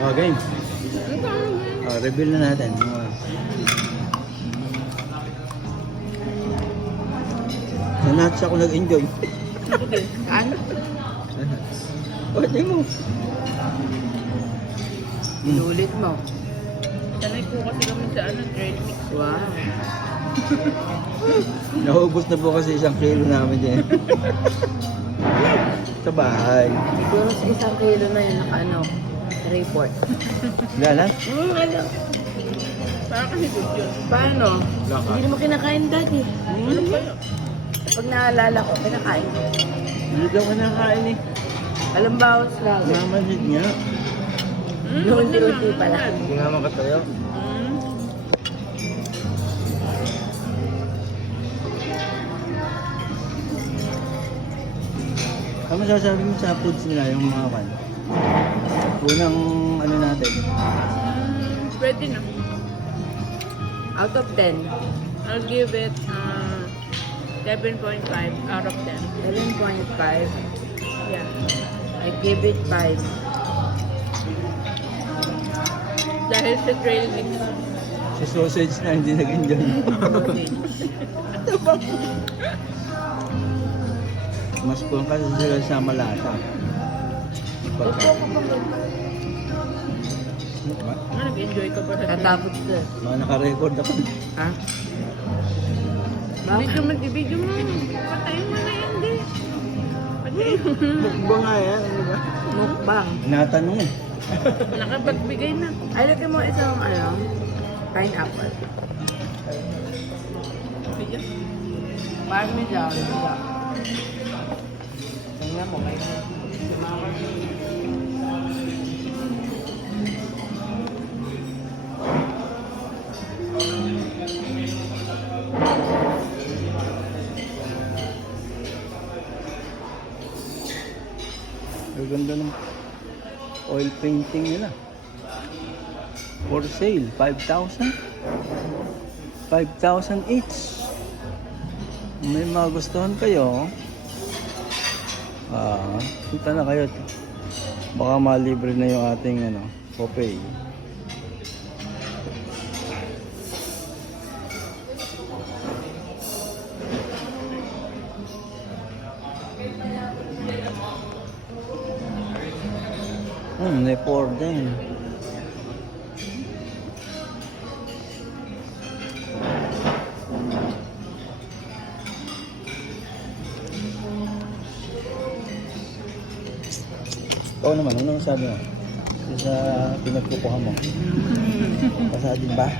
Okay. Reveal na natin. Sa nuts ako nag-enjoy. Ano? Pwede mo. Inulit mo. Sanay po kasi kami sa trail mix. Wow. Naubos na po kasi 1 kilo namin din. Sa bahay. Siguro sa 1 kilo na yun naka report. Galan? Ano? Para kasi good yun. Paano? Laka. Hindi mo kinakain dati. Ano ba yun? Pag naalala ko, kinakain. Hindi daw ka nakain eh. Alam bawas lang. Mamanhid nga. Unti-unti pala. Hindi nga makatayo. Ano sasabi mo sa foods nila yung mga kan? Unang ano natin? Pwede na. Out of 10. I'll give it 7.5 out of 10. 7.5. Yeah. I give it 5. Dahil sa trail mix. Sa sausage na hindi nag-enjoy. Mas kung kasi sila sa malasa. Ano, nag-enjoy ka ba sa trail? Tatapos ko. Mga naka-record ako. Ha? Video mo, video mo. Patayin mo na yan, di. Patayin mo. Mukbang nga yan, ano ba? Mukbang. Natanong eh. Nakapagbigay na. Ay, lagyan mo isang pineapple. Video. Parmesan. Tingnan mo, may Ang ganda ng oil painting nila. For sale, 5,000. 5,000 each. May magustuhan kayo. Punta na kayo. Baka malibre na yung ating copay. May 4 din. Ikaw naman, ano sabi mo? Sa pinagkukuha mo? Pasadin ba?